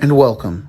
and welcome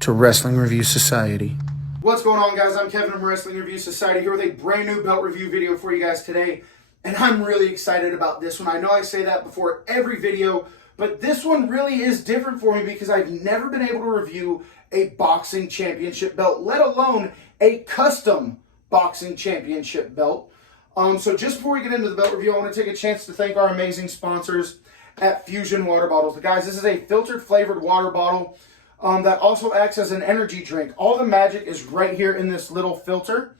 to Wrestling Review Society. What's going on, guys? I'm Kevin from Wrestling Review Society here with a brand new belt review video for you guys today, and I'm really excited about this one. I know I say that before every video, but this one really is different for me because I've never been able to review a boxing championship belt, let alone a custom boxing championship belt. So just before we get into the belt review, I want to take a chance to thank our amazing sponsors at Fusion Water Bottles. Guys, this is a filtered flavored water bottle that also acts as an energy drink. All the magic is right here in this little filter.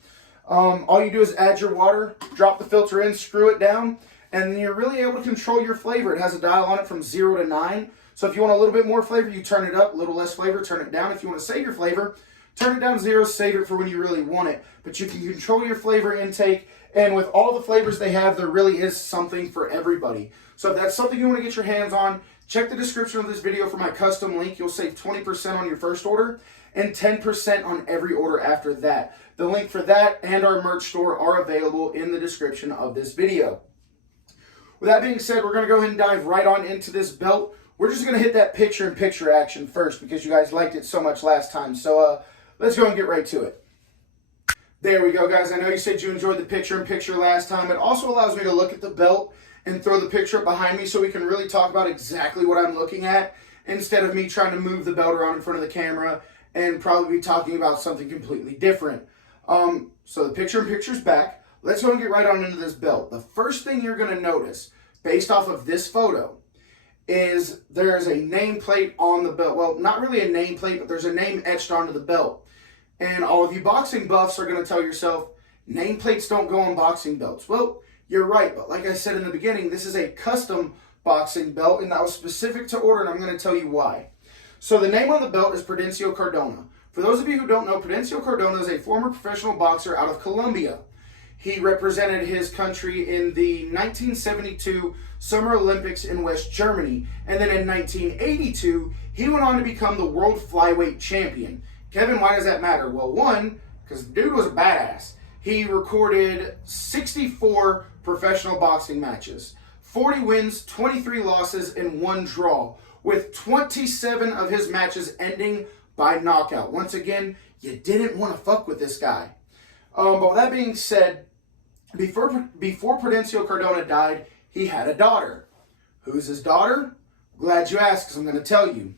All you do is add your water, drop the filter in, screw it down, and then you're really able to control your flavor. It has a dial on it from 0 to 9. So if you want a little bit more flavor, you turn it up. A little less flavor, turn it down. If you want to save your flavor, turn it down to 0, save it for when you really want it. But you can control your flavor intake, and with all the flavors they have, there really is something for everybody. So if that's something you want to get your hands on, check the description of this video for my custom link. You'll save 20% on your first order and 10% on every order after that. The link for that and our merch store are available in the description of this video. With that being said, we're going to go ahead and dive right on into this belt. We're just going to hit that picture-in-picture action first because you guys liked it so much last time. So let's go and get right to it. There we go, guys. I know you said you enjoyed the picture-in-picture last time. It also allows me to look at the belt and throw the picture up behind me so we can really talk about exactly what I'm looking at instead of me trying to move the belt around in front of the camera and probably be talking about something completely different. So the picture-in-picture's back. Let's go and get right on into this belt. The first thing you're going to notice, based off of this photo, is there's a nameplate on the belt. Well, not really a nameplate, but there's a name etched onto the belt. And all of you boxing buffs are going to tell yourself, nameplates don't go on boxing belts. Well, you're right, but like I said in the beginning, this is a custom boxing belt, and that was specific to order, and I'm going to tell you why. So the name on the belt is Prudencio Cardona. For those of you who don't know, Prudencio Cardona is a former professional boxer out of Colombia. He represented his country in the 1972 Summer Olympics in West Germany, and then in 1982, he went on to become the world flyweight champion. Kevin, why does that matter? Well, one, because the dude was a badass. He recorded 64 professional boxing matches, 40 wins, 23 losses, and 1 draw, with 27 of his matches ending by knockout. Once again, you didn't want to fuck with this guy. But with that being said, before Prudencio Cardona died, he had a daughter. Who's his daughter? Glad you asked, because I'm going to tell you.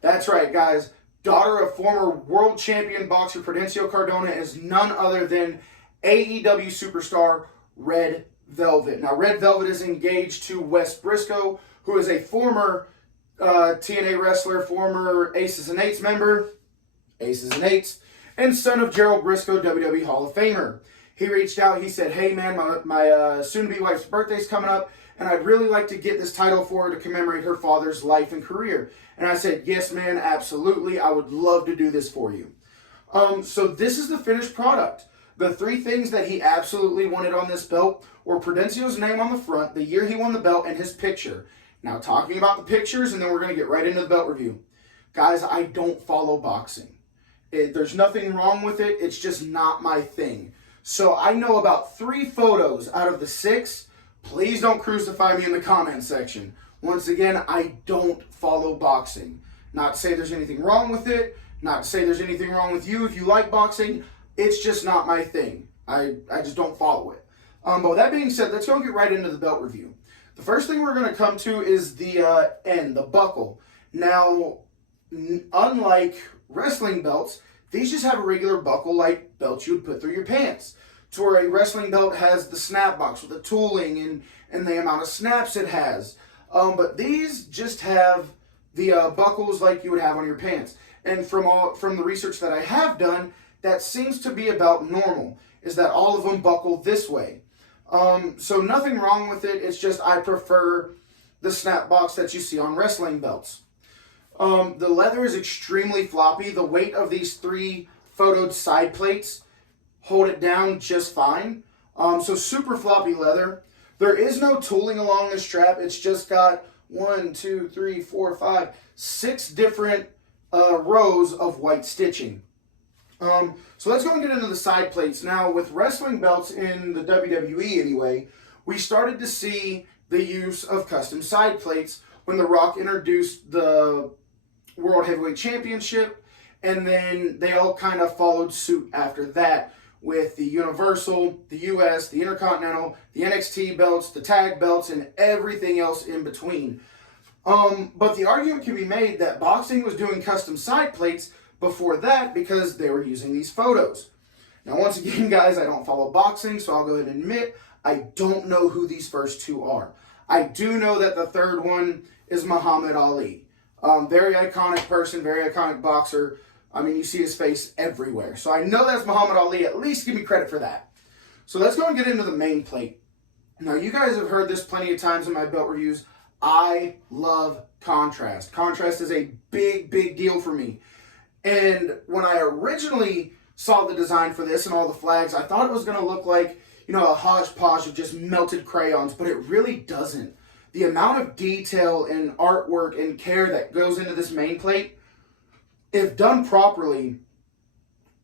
That's right, guys. Daughter of former world champion boxer Prudencio Cardona is none other than AEW superstar Red Velvet. Now, Red Velvet is engaged to Wes Briscoe, who is a former TNA wrestler, former Aces and Eights member, and son of Gerald Briscoe, WWE Hall of Famer. He reached out, he said, hey man, my soon-to-be wife's birthday's coming up, and I'd really like to get this title for her to commemorate her father's life and career. And I said, yes, man, absolutely. I would love to do this for you. So this is the finished product. The 3 things that he absolutely wanted on this belt were Prudencio's name on the front, the year he won the belt, and his picture. Now, talking about the pictures, and then we're going to get right into the belt review. Guys, I don't follow boxing. There's nothing wrong with it. It's just not my thing. So I know about 3 photos out of the 6. Please don't crucify me in the comment section. Once again, I don't follow boxing. Not to say there's anything wrong with it. Not to say there's anything wrong with you if you like boxing. It's just not my thing. I just don't follow it. But with that being said, let's go and get right into the belt review. The first thing we're going to come to is the end, the buckle. Now, unlike wrestling belts, these just have a regular buckle like belts you would put through your pants. To where a wrestling belt has the snap box with the tooling and the amount of snaps it has. But these just have the buckles like you would have on your pants. And from the research that I have done, that seems to be about normal, is that all of them buckle this way. So nothing wrong with it, it's just I prefer the snap box that you see on wrestling belts. The leather is extremely floppy. The weight of these 3 photoed side plates hold it down just fine. So super floppy leather. There is no tooling along the strap. It's just got 1, 2, 3, 4, 5, 6 different rows of white stitching. So let's go and get into the side plates. Now, with wrestling belts in the WWE anyway, we started to see the use of custom side plates when The Rock introduced the World Heavyweight Championship, and then they all kind of followed suit after that with the Universal, the US, the Intercontinental, the NXT belts, the tag belts, and everything else in between. But the argument can be made that boxing was doing custom side plates before that because they were using these photos. Now, once again, guys, I don't follow boxing, so I'll go ahead and admit I don't know who these first two are. I do know that the third one is Muhammad Ali. Very iconic person, very iconic boxer. I mean, you see his face everywhere. So I know that's Muhammad Ali. At least give me credit for that. So let's go and get into the main plate. Now, you guys have heard this plenty of times in my belt reviews. I love contrast. Contrast is a big, big deal for me. And when I originally saw the design for this and all the flags, I thought it was going to look like, a hodgepodge of just melted crayons, but it really doesn't. The amount of detail and artwork and care that goes into this main plate, if done properly,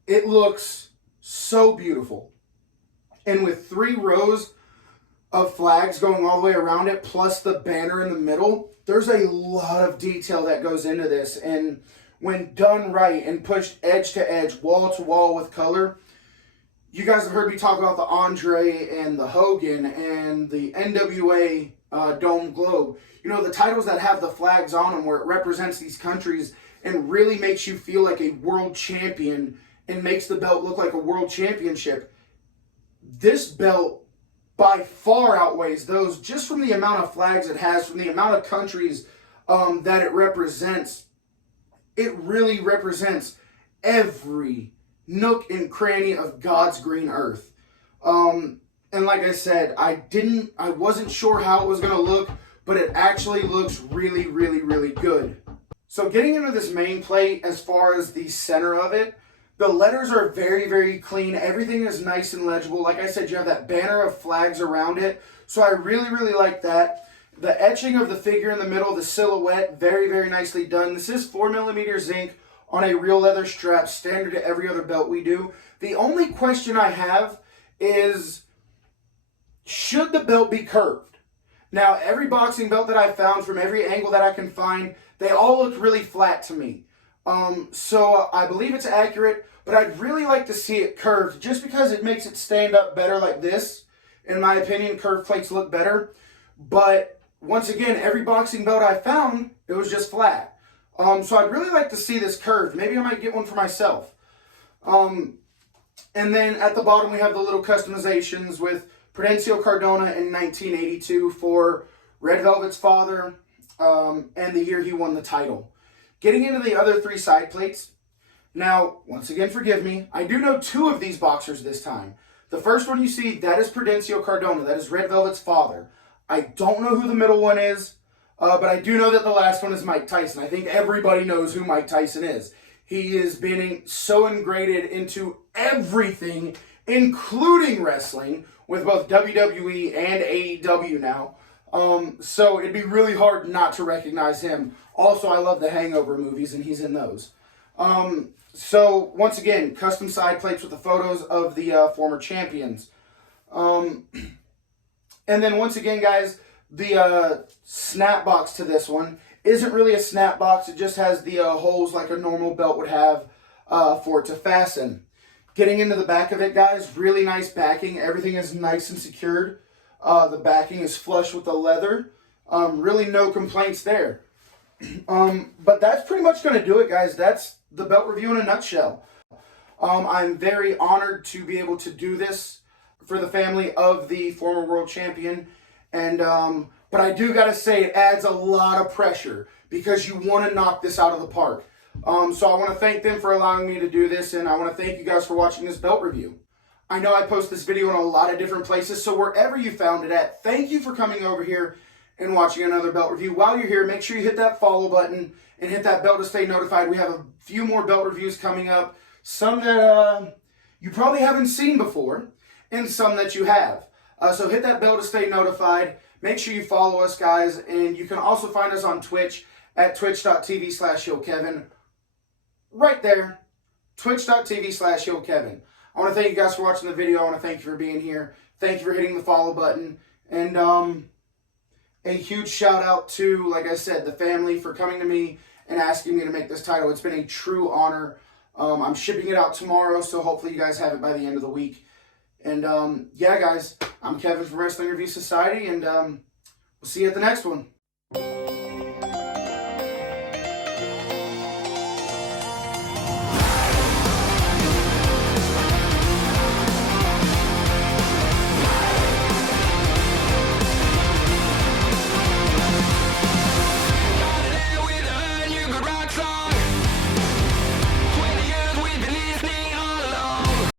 it looks so beautiful. And with 3 rows of flags going all the way around it, plus the banner in the middle, there's a lot of detail that goes into this. And when done right and pushed edge to edge, wall to wall with color, you guys have heard me talk about the Andre and the Hogan and the NWA Dome Globe. The titles that have the flags on them where it represents these countries and really makes you feel like a world champion and makes the belt look like a world championship. This belt by far outweighs those just from the amount of flags it has, from the amount of countries that it represents. It really represents every nook and cranny of God's green earth. And like I said, I wasn't sure how it was going to look, but it actually looks really, really, really good. So getting into this main plate, as far as the center of it, the letters are very, very clean. Everything is nice and legible. Like I said, you have that banner of flags around it. So I really, really like that. The etching of the figure in the middle, the silhouette, very, very nicely done. This is 4mm zinc on a real leather strap, standard to every other belt we do. The only question I have is, should the belt be curved? Now, every boxing belt that I've found from every angle that I can find, they all look really flat to me. So I believe it's accurate, but I'd really like to see it curved just because it makes it stand up better like this. In my opinion, curved plates look better. But once again, every boxing belt I found, it was just flat. So I'd really like to see this curved. Maybe I might get one for myself. And then at the bottom, we have the little customizations with Prudencio Cardona in 1982 for Red Velvet's father and the year he won the title. Getting into the other 3 side plates. Now, once again, forgive me. I do know 2 of these boxers this time. The first one you see, that is Prudencio Cardona. That is Red Velvet's father. I don't know who the middle one is. But I do know that the last one is Mike Tyson. I think everybody knows who Mike Tyson is. He is being so ingrained into everything, including wrestling, with both WWE and AEW now. So it'd be really hard not to recognize him. Also, I love the Hangover movies, and he's in those. So once again, custom side plates with the photos of the former champions. And then once again, guys, the snap box to this one isn't really a snap box. It just has the holes like a normal belt would have for it to fasten. Getting into the back of it, guys, really nice backing. Everything is nice and secured. The backing is flush with the leather. Really no complaints there. But that's pretty much going to do it, guys. That's the belt review in a nutshell. I'm very honored to be able to do this for the family of the former world champion. And but I do gotta say, it adds a lot of pressure because you want to knock this out of the park. So I want to thank them for allowing me to do this, and I want to thank you guys for watching this belt review. I know I post this video in a lot of different places, so wherever you found it at, thank you for coming over here and watching another belt review. While you're here, make sure you hit that follow button and hit that bell to stay notified. We have a few more belt reviews coming up, some that you probably haven't seen before, and some that you have. So hit that bell to stay notified. Make sure you follow us, guys. And you can also find us on Twitch at twitch.tv/HillKevin. Right there, twitch.tv/HillKevin. I want to thank you guys for watching the video. I want to thank you for being here. Thank you for hitting the follow button. And a huge shout out to, like I said, the family for coming to me and asking me to make this title. It's been a true honor. I'm shipping it out tomorrow, so hopefully you guys have it by the end of the week. And yeah, guys, I'm Kevin from Wrestling Review Society, and we'll see you at the next one.